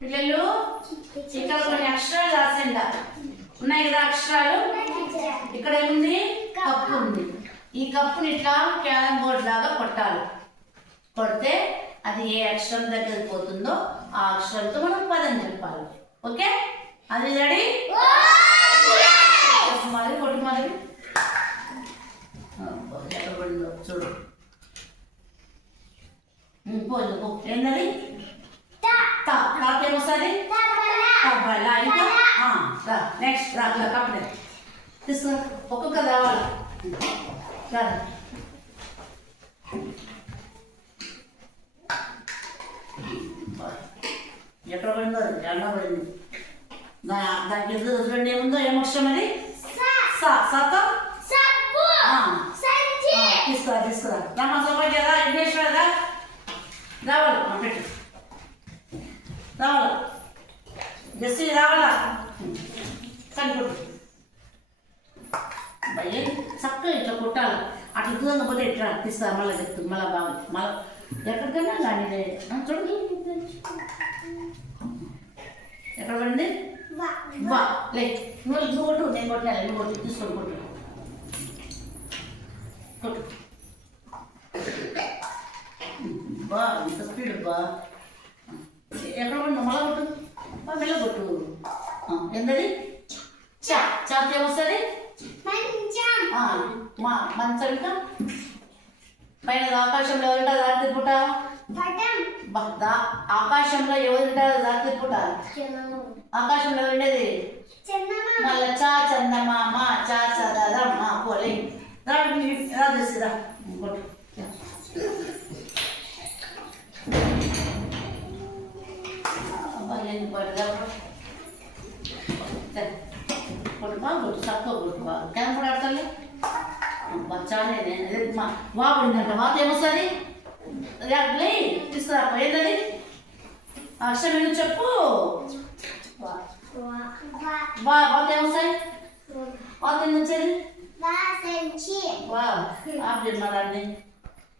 పిల్లలు ఇక్కడ కొన్ని అక్షరాలు రాసిండ ఉన్నాయి కదా అక్షరాలు. ఇక్కడ ఏముంది? కప్పు ఉంది. ఈ కప్పుని ఇట్లా క్యారం బోర్డ్ లాగా కొట్టాలి. కొడితే అది ఏ అక్షరం దగ్గరికి పోతుందో ఆ అక్షరంతో మనం పదం చెప్పాలి. ఓకే, అది రెడీ? మరి కొట్టు మరి ఎక్కడ పడిందో చూడు. పోదు ఏంటది? ఏమొస్తుంది? ఇంకా నెక్స్ట్ కప్పుడే తీసుకో. ఒక్కొక్క రావాలి. ఎక్కడ పడిందో అది ఎండ పడింది. దానికి ఎదురు చూడండి ఏముందో ఏమక్షరం అది? సతో తీసుకురా తీసుకురా. రామా సపోర్ట్ కదా విఘ్నేశ్వరదా రావాలి. పెట్టు రావాలా? జస్సి రావాలా? కనికొట్టు భయ్య చక్కగా ఇట్లా కొట్టాలి. అట్లా దూరంగా పోతే ఇట్లా తీస్తా. మళ్ళీ చెప్తుంది మళ్ళీ బాగా మళ్ళీ ఎక్కడికైనా కానీ చూడండి. ఎక్కడ పడింది? వా లే నువ్వు కొట్టు. నేను కొట్టాలి. నువ్వు కొట్టు. తీసుకొని కొట్టు కొట్టు. బా ఇంత స్పీడ్ బా. ఎక్కడ పడినా మళ్ళా కొట్టు. మెల్ల కొట్టు. ఎంతది? చాకి ఏమొస్తుంది? మంచం. ఇంకా పైన ఆకాశంలో ఎవరుంటారు రాత్రి పూట? ఆకాశంలో ఎవరుంటారు రాత్రి పూట? ఆకాశంలో ఉండేది మళ్ళా చా చందమామ చా చదరం పోలే రాజేసిరా కొట్టు. కొట్టుబా కొట్టు చక్కగా కొట్టుబా. క్యాన్ కూడా ఆడతాలే చానే వా పడిందంట. వాత ఏమొస్తుంది? తీసుకురా. ఏంటది? అక్షరం ఎందుకు చెప్పు. వాత ఏమొస్తాయి? వాత ఎందుకు వచ్చేది? వా ఆఫ్ చేయమా దాన్ని.